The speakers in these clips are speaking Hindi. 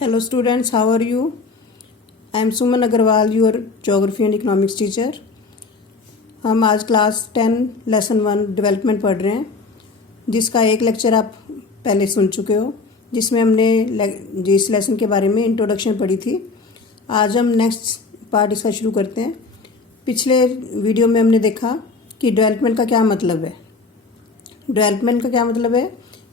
Hello students, how are you? I am Suman Agarwal, your Geography and Economics teacher. हम आज क्लास 10 लेसन 1 डेवलपमेंट पढ़ रहे हैं, जिसका एक लेक्चर आप पहले सुन चुके हो, जिसमें हमने जिस लेसन के बारे में इंट्रोडक्शन पढ़ी थी। आज हम नेक्स्ट पार्ट इसका शुरू करते हैं। पिछले वीडियो में हमने देखा कि डेवलपमेंट का क्या मतलब है। डेवलपमेंट का क्या मतलब है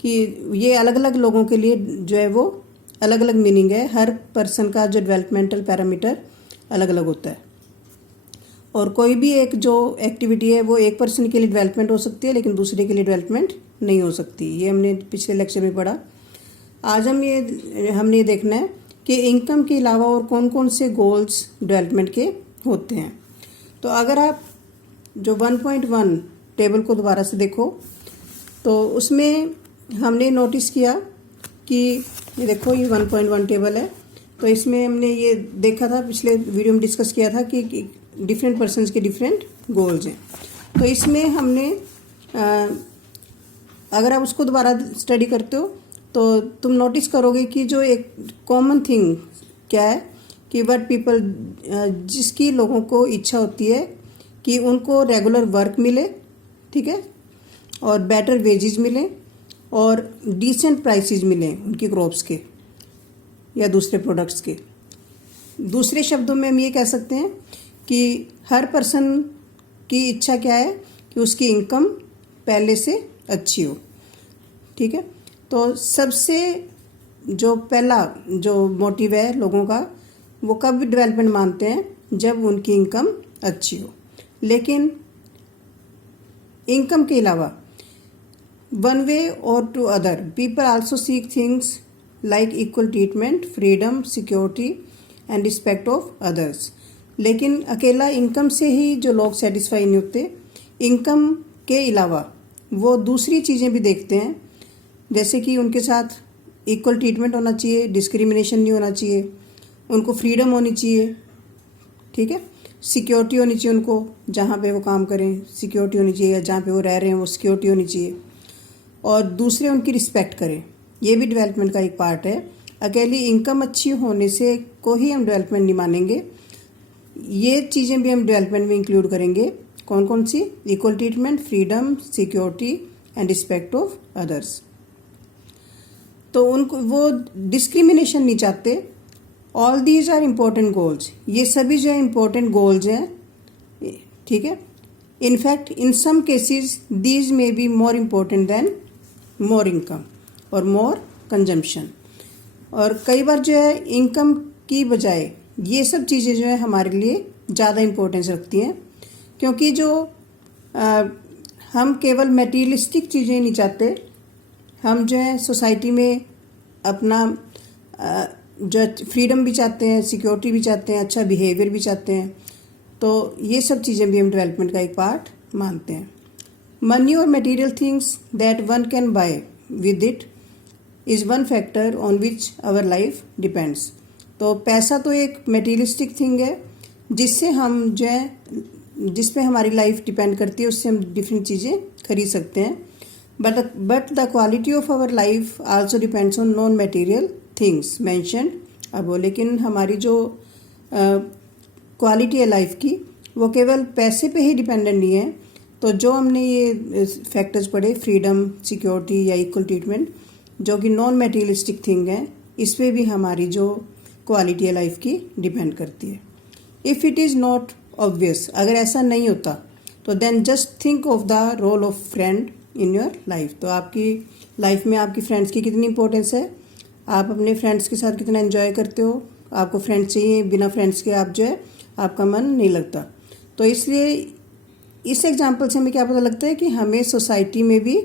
कि ये अलग अलग लोगों के लिए जो है वो अलग अलग मीनिंग है। हर पर्सन का जो डेवलपमेंटल पैरामीटर अलग अलग होता है, और कोई भी एक जो एक्टिविटी है वो एक पर्सन के लिए डेवलपमेंट हो सकती है, लेकिन दूसरे के लिए डेवलपमेंट नहीं हो सकती। ये हमने पिछले लेक्चर में पढ़ा। आज हमने ये देखना है कि इनकम के अलावा और कौन कौन से गोल्स डेवलपमेंट के होते हैं। तो अगर आप जो 1.1 टेबल को दोबारा से देखो तो उसमें हमने नोटिस किया कि ये देखो, ये 1.1 टेबल है। तो इसमें हमने ये देखा था, पिछले वीडियो में डिस्कस किया था कि डिफरेंट पर्सन्स के डिफरेंट गोल्स हैं। तो इसमें हमने अगर आप उसको दोबारा स्टडी करते हो तो तुम नोटिस करोगे कि जो एक कॉमन थिंग क्या है कि व्हाट पीपल, जिसकी लोगों को इच्छा होती है कि उनको रेगुलर वर्क मिले, ठीक है, और बेटर वेजेस मिले और डिसेंट प्राइसेस मिलें उनकी क्रॉप्स के या दूसरे प्रोडक्ट्स के। दूसरे शब्दों में हम ये कह सकते हैं कि हर पर्सन की इच्छा क्या है कि उसकी इनकम पहले से अच्छी हो, ठीक है। तो सबसे जो पहला जो मोटिव है लोगों का, वो कब डेवलपमेंट मानते हैं, जब उनकी इनकम अच्छी हो। लेकिन इनकम के अलावा one way or to other, people also seek things like equal treatment, freedom, security and respect of others. लेकिन अकेला इनकम से ही जो लोग सेटिस्फाई नहीं होते, इनकम के अलावा वो दूसरी चीज़ें भी देखते हैं, जैसे कि उनके साथ इक्वल ट्रीटमेंट होना चाहिए, डिस्क्रिमिनेशन नहीं होना चाहिए, उनको फ्रीडम होनी चाहिए, ठीक है, सिक्योरिटी होनी चाहिए, उनको जहाँ पे वो काम करें सिक्योरिटी होनी चाहिए, या जहाँ पे वो रह रहे हैं वो सिक्योरिटी होनी चाहिए, और दूसरे उनकी रिस्पेक्ट करें। ये भी डेवलपमेंट का एक पार्ट है। अकेली इनकम अच्छी होने से को ही हम डेवलपमेंट नहीं मानेंगे, ये चीज़ें भी हम डेवलपमेंट में इंक्लूड करेंगे। कौन कौन सी? Equal treatment, freedom, security and respect of others. तो उनको वो डिस्क्रिमिनेशन नहीं चाहते। All these are important goals, ये सभी जो है इम्पोर्टेंट गोल्स हैं, ठीक है। In fact in some cases these may be more important than more income और मोर कंजम्पशन। और कई बार जो है इनकम की बजाय ये सब चीज़ें जो है हमारे लिए ज़्यादा इम्पोर्टेंस रखती हैं, क्योंकि जो हम केवल मटेरियलिस्टिक चीज़ें नहीं चाहते, हम जो है सोसाइटी में अपना जो फ्रीडम भी चाहते हैं, सिक्योरिटी भी चाहते हैं, अच्छा बिहेवियर भी चाहते हैं। तो ये सब चीज़ें भी हम डेवलपमेंट का एक पार्ट मानते हैं। मनी और material things that one can buy with it is one factor on which our life depends. तो पैसा तो एक मटेरियलिस्टिक थिंग है जिससे हम जो है, जिस पे हमारी लाइफ डिपेंड करती है, उससे हम डिफरेंट चीज़ें खरीद सकते हैं। But the quality of our life also depends on non material things mentioned above. लेकिन हमारी जो क्वालिटी है लाइफ की, वो केवल पैसे पे ही डिपेंडेंट नहीं है। तो जो हमने ये फैक्टर्स पढ़े, फ्रीडम, सिक्योरिटी या इक्वल ट्रीटमेंट, जो कि नॉन मटेरियलिस्टिक थिंग है, इस पे भी हमारी जो क्वालिटी है लाइफ की डिपेंड करती है। If it is not obvious, अगर ऐसा नहीं होता तो then just think of the role of friend in your life. तो आपकी लाइफ में आपकी फ्रेंड्स की कितनी इंपॉर्टेंस है, आप अपने फ्रेंड्स के साथ कितना एंजॉय करते हो, आपको फ्रेंड्स चाहिए, बिना फ्रेंड्स के आप जो है आपका मन नहीं लगता। तो इसलिए इस एग्जाम्पल से हमें क्या पता लगता है कि हमें सोसाइटी में भी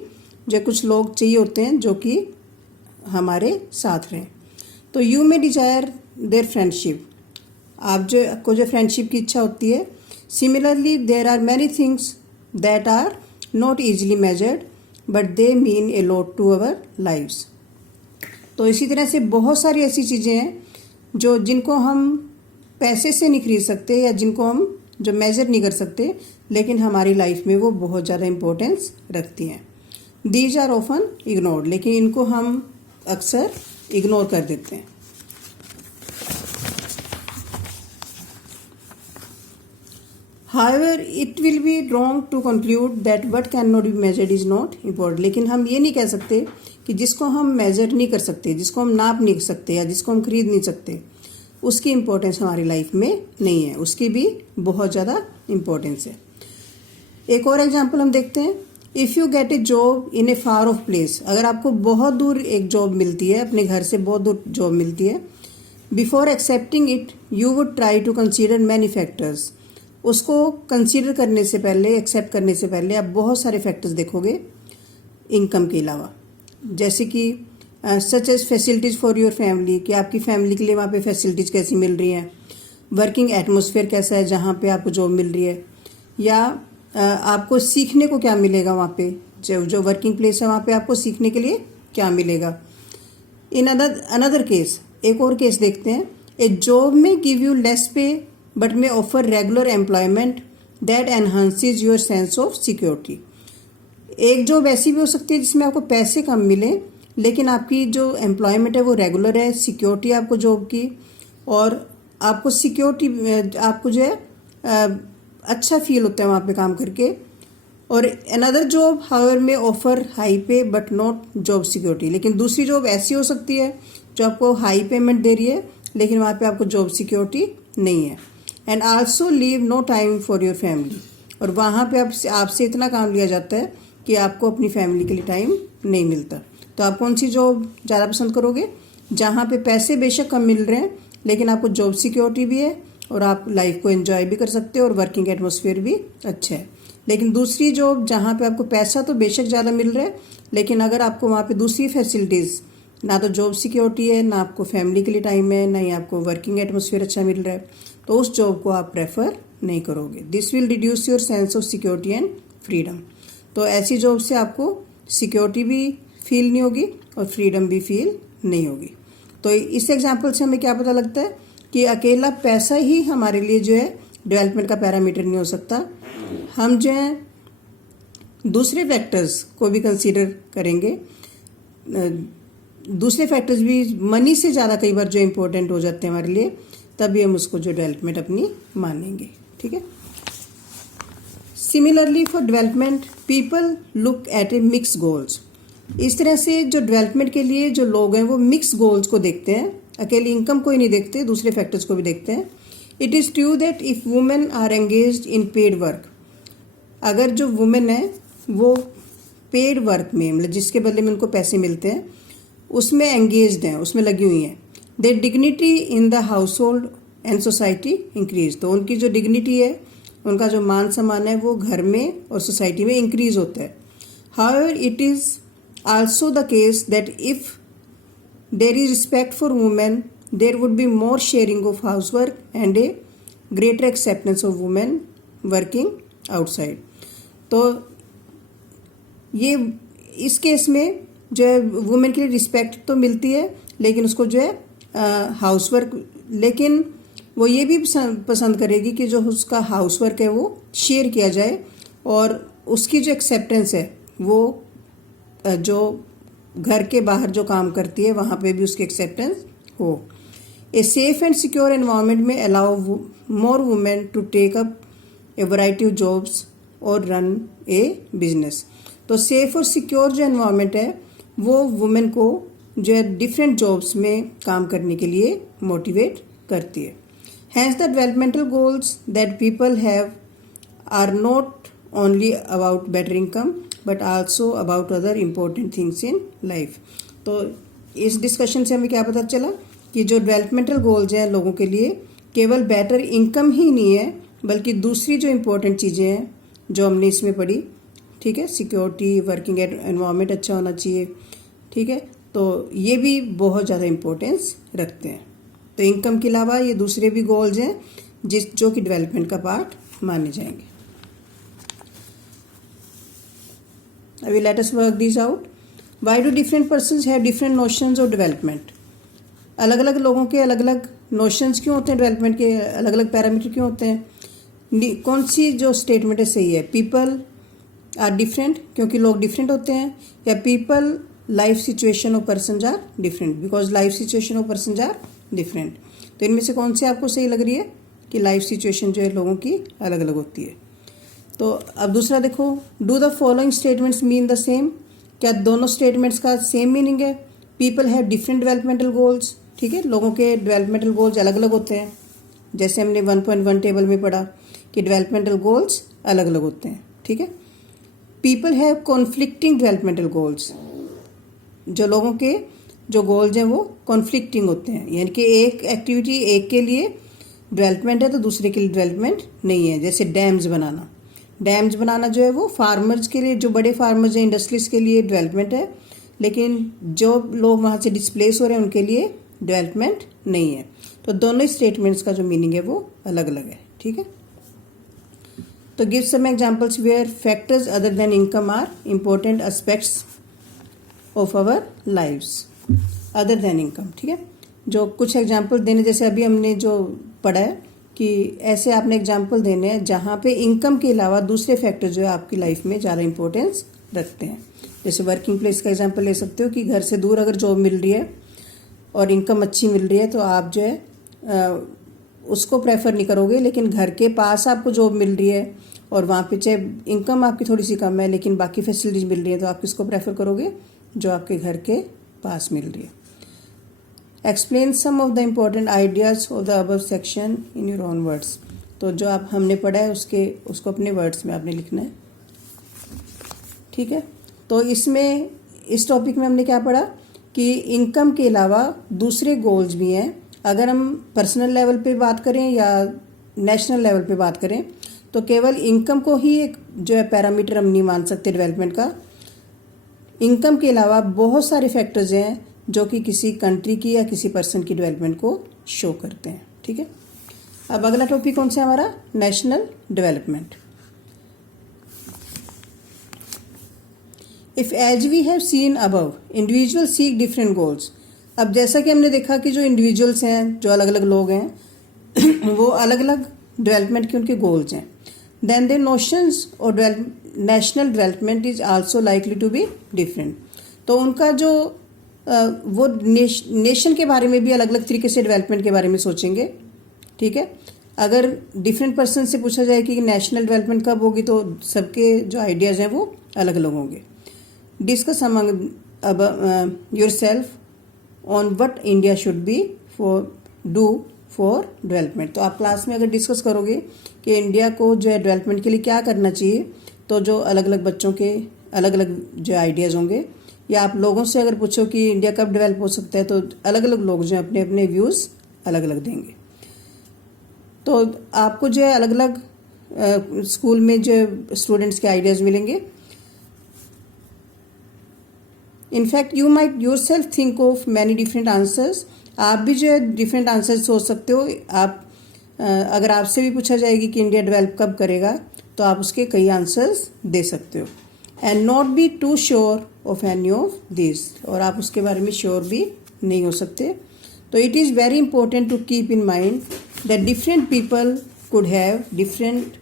जो कुछ लोग चाहिए होते हैं जो कि हमारे साथ रहें। तो you may desire their friendship, आप जो फ्रेंडशिप की इच्छा होती है। Similarly there are many things that are not easily measured but they mean a lot to our lives. तो इसी तरह से बहुत सारी ऐसी चीज़ें हैं जिनको हम पैसे से नहीं खरीद सकते, या जिनको हम जो मेजर नहीं कर सकते, लेकिन हमारी लाइफ में वो बहुत ज़्यादा इम्पोर्टेंस रखती हैं। दीज आर ऑफन इग्नोर्ड, लेकिन इनको हम अक्सर इग्नोर कर देते हैं। However it will be wrong to conclude that what can not be measured is not important. लेकिन हम ये नहीं कह सकते कि जिसको हम मेजर नहीं कर सकते, जिसको हम नाप नहीं सकते या जिसको हम खरीद नहीं सकते, उसकी इम्पोर्टेंस हमारी लाइफ में नहीं है। उसकी भी बहुत ज़्यादा इम्पोर्टेंस है। एक और एग्जाम्पल हम देखते हैं। If you get A job in A far of place, अगर आपको बहुत दूर एक जॉब मिलती है, अपने घर से बहुत दूर जॉब मिलती है, before accepting it you would try to consider many factors. उसको कंसीडर करने से पहले, एक्सेप्ट करने से पहले आप बहुत सारे फैक्टर्स देखोगे इनकम के अलावा, जैसे कि such as facilities for your family, कि आपकी फैमिली के लिए वहाँ पे फैसिलिटीज़ कैसी मिल रही हैं, वर्किंग एटमोसफेयर कैसा है जहाँ पे आपको जॉब मिल रही है, या आपको सीखने को क्या मिलेगा वहाँ पे, जो वर्किंग प्लेस है वहाँ पे आपको सीखने के लिए क्या मिलेगा। इन अनदर केस, एक और केस देखते हैं। ए जॉब में गिव यू लेस पे but may offer regular employment that enhances your sense of security. एक जॉब ऐसी भी हो सकती है जिसमें आपको पैसे कम मिले, लेकिन आपकी जो एम्प्लॉयमेंट है वो रेगुलर है, सिक्योरिटी आपको जॉब की, और आपको सिक्योरिटी, आपको जो है अच्छा फील होता है वहाँ पे काम करके। और अनदर जॉब हाउएवर में ऑफर हाई पे बट नॉट जॉब सिक्योरिटी। लेकिन दूसरी जॉब ऐसी हो सकती है जो आपको हाई पेमेंट दे रही है, लेकिन वहाँ पे आपको जॉब सिक्योरिटी नहीं है। And also leave no time for your family, और वहाँ पे आपसे इतना काम लिया जाता है कि आपको अपनी फैमिली के लिए टाइम नहीं मिलता। तो आप कौन सी जॉब ज़्यादा पसंद करोगे? जहाँ पे पैसे बेशक कम मिल रहे हैं, लेकिन आपको जॉब सिक्योरिटी भी है और आप लाइफ को एंजॉय भी कर सकते हो और वर्किंग एटमॉस्फेयर भी अच्छा है। लेकिन दूसरी जॉब जहाँ पे आपको पैसा तो बेशक ज़्यादा मिल रहा है, लेकिन अगर आपको वहाँ पे दूसरी फैसिलिटीज़, ना तो जॉब सिक्योरिटी है, ना आपको फैमिली के लिए टाइम है, ना ही आपको वर्किंग एटमॉस्फेयर अच्छा मिल रहा है, तो उस जॉब को आप प्रेफर नहीं करोगे। This will reduce your sense of security and freedom. तो ऐसी जॉब से आपको सिक्योरिटी भी फील नहीं होगी और फ्रीडम भी फील नहीं होगी। तो इस एग्जाम्पल से हमें क्या पता लगता है कि अकेला पैसा ही हमारे लिए जो है डेवलपमेंट का पैरामीटर नहीं हो सकता। हम जो है दूसरे फैक्टर्स को भी कंसीडर करेंगे। दूसरे फैक्टर्स भी मनी से ज़्यादा कई बार जो इम्पोर्टेंट हो जाते हैं हमारे लिए, तभी हम उसको जो डेवलपमेंट अपनी मानेंगे। ठीक है। Similarly for development people look at A mix goals. इस तरह से जो डेवलपमेंट के लिए जो लोग हैं वो मिक्स गोल्स को देखते हैं, अकेली इनकम को ही नहीं देखते, दूसरे फैक्टर्स को भी देखते हैं। It is true that if women are engaged in paid work, अगर जो वुमेन है वो पेड वर्क में, मतलब जिसके बदले में उनको पैसे मिलते हैं, उसमें एंगेज्ड हैं, उसमें लगी हुई हैं, there dignity in the house hold and society increase. तो उनकी जो डिग्निटी है, उनका जो मान सम्मान है, वो घर में और सोसाइटी में इंक्रीज होता है। However it is also the case that if there is respect for women, there would be more sharing of housework and a greater acceptance of women working outside। तो ये इस केस में जो है वुमेन के लिए रिस्पेक्ट तो मिलती है, लेकिन उसको जो है हाउसवर्क, लेकिन वो ये भी पसंद करेगी कि जो उसका हाउसवर्क है वो शेयर किया जाए, और उसकी जो एक्सेप्टेंस है वो जो घर के बाहर जो काम करती है वहाँ पे भी उसकी एक्सेप्टेंस हो। A safe and secure environment में allow more women to take up a variety of jobs और रन ए बिजनेस। तो सेफ और सिक्योर जो एनवायरनमेंट है वो वुमेन को जो है डिफरेंट जॉब्स में काम करने के लिए मोटिवेट करती है। Hence the developmental goals that people have are not only about better income but also about other important things in life. तो इस डिस्कशन से हमें क्या पता चला कि जो डेवलपमेंटल गोल्स हैं लोगों के लिए केवल बेटर इनकम ही नहीं है, बल्कि दूसरी जो इम्पोर्टेंट चीज़ें हैं जो हमने इसमें पढ़ी, ठीक है, सिक्योरिटी, वर्किंग एनवायरनमेंट अच्छा होना चाहिए, ठीक है, तो ये भी बहुत ज़्यादा इम्पोर्टेंस रखते हैं। तो इनकम के अलावा ये दूसरे भी गोल्स हैं जो कि डेवलपमेंट का पार्ट माने जाएंगे। अभी let us work this out. Why do different persons have different notions of development? अलग अलग लोगों के अलग अलग नोशंस क्यों होते हैं, डेवलपमेंट के अलग अलग पैरामीटर क्यों होते हैं? कौन सी जो स्टेटमेंट है सही है? पीपल आर डिफरेंट क्योंकि लोग डिफरेंट होते हैं, या people life situation of person are different because life situation of person are different? तो इनमें से कौन सी आपको सही लग रही है? कि लाइफ सिचुएशन जो है लोगों की अलग अलग होती है। तो अब दूसरा देखो, do the following statements mean the same, क्या दोनों स्टेटमेंट्स का सेम मीनिंग है? People have different developmental goals, ठीक है, लोगों के डेवलपमेंटल गोल्स अलग अलग होते हैं। जैसे हमने 1.1 टेबल में पढ़ा कि डेवलपमेंटल गोल्स अलग अलग होते हैं, ठीक है। People have conflicting developmental goals, जो लोगों के जो गोल्स हैं वो कॉन्फ्लिक्टिंग होते हैं, यानी कि एक एक्टिविटी एक के लिए डेवलपमेंट है तो दूसरे के लिए डेवलपमेंट नहीं है। जैसे डैम्स बनाना जो है वो फार्मर्स के लिए, जो बड़े फार्मर्स हैं, इंडस्ट्रीज के लिए डेवलपमेंट है, लेकिन जो लोग वहाँ से डिस्प्लेस हो रहे हैं उनके लिए डेवलपमेंट नहीं है। तो दोनों स्टेटमेंट्स का जो मीनिंग है वो अलग अलग है, ठीक है। तो give some examples where factors other than income are important aspects of our lives. Other than income, ठीक है, जो कुछ एग्जांपल देने, जैसे अभी हमने जो पढ़ा है कि ऐसे आपने एग्जांपल देने हैं जहाँ पे इनकम के अलावा दूसरे फैक्टर जो है आपकी लाइफ में ज़्यादा इंपॉर्टेंस रखते हैं। जैसे वर्किंग प्लेस का एग्जांपल ले सकते हो कि घर से दूर अगर जॉब मिल रही है और इनकम अच्छी मिल रही है तो आप जो है उसको प्रेफर नहीं करोगे, लेकिन घर के पास आपको जॉब मिल रही है और वहाँ पे चाहे इनकम आपकी थोड़ी सी कम है लेकिन बाकी फैसिलिटीज मिल रही है, तो आप किसको प्रेफर करोगे? जो आपके घर के पास मिल रही है। Explain some of the important ideas of the above section in your own words. तो जो आप हमने पढ़ा है उसको अपने वर्ड्स में आपने लिखना है, ठीक है। तो इसमें इस टॉपिक में हमने क्या पढ़ा कि इनकम के अलावा दूसरे गोल्स भी हैं। अगर हम पर्सनल लेवल पे बात करें या नेशनल लेवल पे बात करें तो केवल इनकम को ही एक जो है पैरामीटर हम नहीं मान सकते डेवलपमेंट का। इनकम के अलावा बहुत सारे फैक्टर्स हैं जो कि किसी कंट्री की या किसी पर्सन की डेवलपमेंट को शो करते हैं, ठीक है। अब अगला टॉपिक कौन सा है हमारा? National development. If as we have seen above individual seek different goals. अब जैसा कि हमने देखा कि जो इंडिविजुअल्स हैं, जो अलग अलग लोग हैं वो अलग अलग डेवलपमेंट के उनके गोल्स हैं। देन द नोशंस और national development is also likely to be different. तो उनका जो वो नेशन के बारे में भी अलग अलग तरीके से डेवलपमेंट के बारे में सोचेंगे, ठीक है। अगर डिफरेंट पर्सन से पूछा जाए कि नेशनल डेवलपमेंट कब होगी तो सबके जो आइडियाज़ हैं वो अलग अलग होंगे। Discuss among yourself on what India should be do for development. तो आप क्लास में अगर डिस्कस करोगे कि इंडिया को जो है डेवलपमेंट के लिए क्या करना चाहिए, तो जो अलग अलग बच्चों के अलग अलग जो आइडियाज़ होंगे, या आप लोगों से अगर पूछो कि इंडिया कब डेवलप हो सकता है तो अलग अलग लोग जो हैं अपने अपने व्यूज़ अलग अलग देंगे। तो आपको जो है अलग अलग स्कूल में जो स्टूडेंट्स के आइडियाज़ मिलेंगे। In fact you might your self think of many different answers. आप भी जो है डिफरेंट आंसर्स सोच सकते हो। आप अगर आपसे भी पूछा जाएगी कि इंडिया डेवलप कब करेगा तो आप उसके कई आंसर्स दे सकते हो। And not be too sure of any of this, और आप उसके बारे में श्योर भी नहीं हो सकते। तो it is very important to keep in mind that different people could have different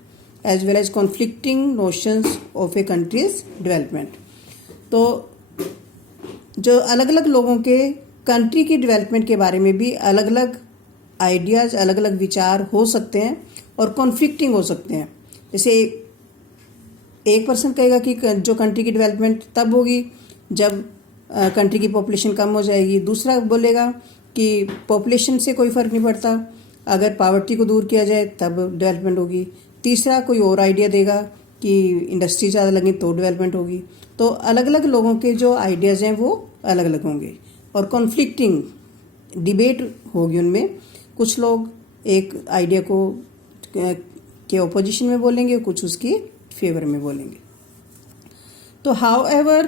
as well as conflicting notions of a countries development. तो जो अलग अलग लोगों के कंट्री की डेवलपमेंट के बारे में भी अलग अलग आइडियाज़, अलग अलग विचार हो सकते हैं और कॉन्फ्लिक्टिंग हो सकते हैं। जैसे एक पर्सन कहेगा कि जो कंट्री की डेवलपमेंट तब होगी जब कंट्री की पॉपुलेशन कम हो जाएगी। दूसरा बोलेगा कि पॉपुलेशन से कोई फ़र्क नहीं पड़ता, अगर पॉवर्टी को दूर किया जाए तब डेवलपमेंट होगी। तीसरा कोई और आइडिया देगा कि इंडस्ट्री ज़्यादा लगे तो डेवलपमेंट होगी। तो अलग अलग लोगों के जो आइडियाज़ हैं वो अलग अलग होंगे और कॉन्फ्लिक्टिंग डिबेट होगी उनमें। कुछ लोग एक आइडिया को के ओपोजिशन में बोलेंगे, कुछ उसकी फेवर में बोलेंगे। तो how ever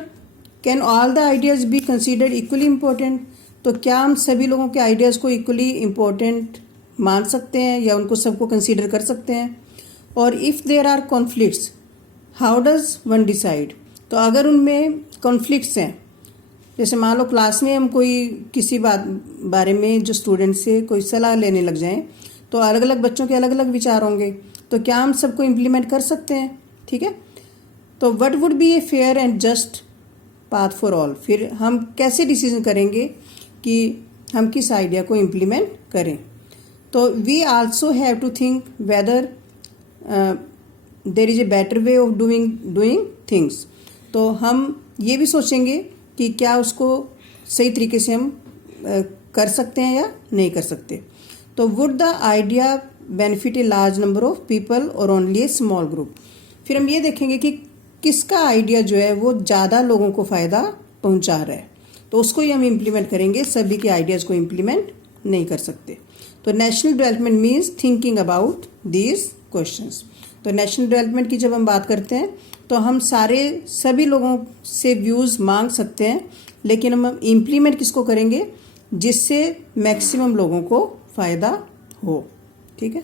can all the ideas be considered equally important. तो क्या हम सभी लोगों के आइडियाज़ को इक्वली इम्पोर्टेंट मान सकते हैं या उनको सबको कंसीडर कर सकते हैं? और if there are conflicts how does one decide. तो अगर उनमें कॉन्फ्लिक्ट्स हैं, जैसे मान लो क्लास में हम कोई किसी बारे में जो स्टूडेंट से कोई सलाह लेने लग जाएं तो अलग अलग बच्चों के अलग अलग विचार होंगे, तो क्या हम सबको इम्प्लीमेंट कर सकते हैं? ठीक है। तो what would be a fair and just path for all. फिर हम कैसे डिसीजन करेंगे कि हम किस आइडिया को इम्प्लीमेंट करें। तो we also have to think whether there is a better way of doing things. तो हम ये भी सोचेंगे कि क्या उसको सही तरीके से हम कर सकते हैं या नहीं कर सकते। तो would the idea benefit a large number of people और ओनली ए स्मॉल ग्रुप। फिर हम ये देखेंगे कि किसका आइडिया जो है वो ज़्यादा लोगों को फ़ायदा पहुंचा रहा है, तो उसको ही हम इम्प्लीमेंट करेंगे, सभी के आइडियाज़ को इम्प्लीमेंट नहीं कर सकते। तो national development means thinking about these questions. तो नेशनल डेवलपमेंट की जब हम बात करते हैं तो हम सभी लोगों से व्यूज़ मांग सकते हैं, लेकिन हम इम्प्लीमेंट किसको करेंगे, जिससे मैक्सिमम लोगों को फ़ायदा हो। ठीक है।